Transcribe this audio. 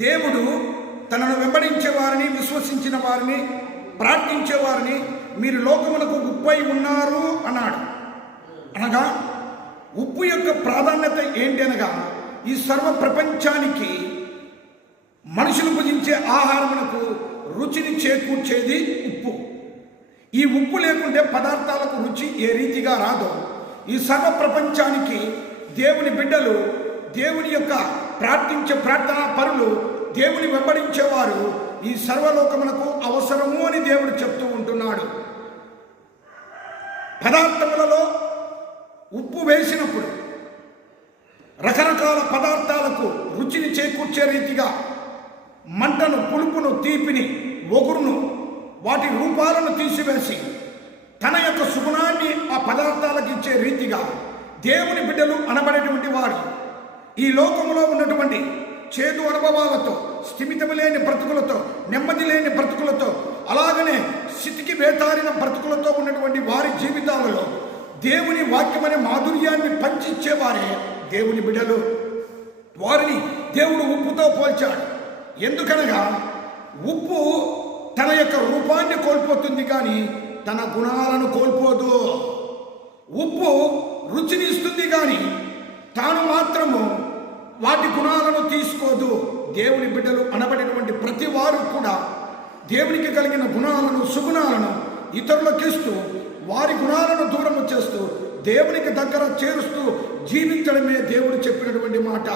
దేవుడు తనను వెంబడించే వారిని, విశ్వసించిన వారిని, ప్రార్థించే వారిని మీరు లోకమునకు ఉప్పై ఉన్నారు అన్నాడు. అనగా ఉప్పు యొక్క ప్రాధాన్యత ఏంటి అనగా ఈ సర్వ ప్రపంచానికి మనుషులు భుజించే ఆహారమునకు రుచిని చేకూర్చేది ఉప్పు. ఈ ఉప్పు లేకుంటే పదార్థాలకు రుచి ఏ రీతిగా రాదో, ఈ సర్వ ప్రపంచానికి దేవుని బిడ్డలు, దేవుని యొక్క ప్రార్థించే ప్రార్థనా పరులు, దేవుని వెంబడించేవారు ఈ సర్వలోకమునకు అవసరము అని దేవుడు చెప్తూ ఉంటున్నాడు. పదార్థములలో ఉప్పు వేసినప్పుడు రకరకాల పదార్థాలకు రుచిని చేకూర్చే రీతిగా మంటను, పులుపును, తీపిని, ఒగురును, వాటి రూపాలను తీసివేసి తన యొక్క సుగుణాన్ని ఆ పదార్థాలకు ఇచ్చే రీతిగా దేవుని బిడ్డలు అనబడేటువంటి వారు ఈ లోకంలో ఉన్నటువంటి చేదు అనుభవాలతో, స్థిమితము లేని బ్రతుకులతో, నెమ్మది లేని బ్రతుకులతో, అలాగనే స్థితికి వేతారిన బ్రతుకులతో ఉన్నటువంటి వారి జీవితాలలో దేవుని వాక్యమనే మాధుర్యాన్ని పంచిచ్చేవారే దేవుని బిడ్డలు. వారిని దేవుడు ఉప్పుతో పోల్చాడు. ఎందుకనగా ఉప్పు తన యొక్క రూపాన్ని కోల్పోతుంది కానీ తన గుణాలను కోల్పోదు. ఉప్పు రుచిని ఇస్తుంది కానీ తాను మాత్రము వాటి గుణాలను తీసుకోదు. దేవుని బిడ్డలు అనబడినటువంటి ప్రతి వారు కూడా దేవునికి కలిగిన గుణాలను, సుగుణాలను ఇతరులకు ఇస్తూ, వారి గుణాలను దూరము చేస్తూ, దేవునికి దగ్గర చేరుస్తూ జీవించడమే దేవుడు చెప్పినటువంటి మాట.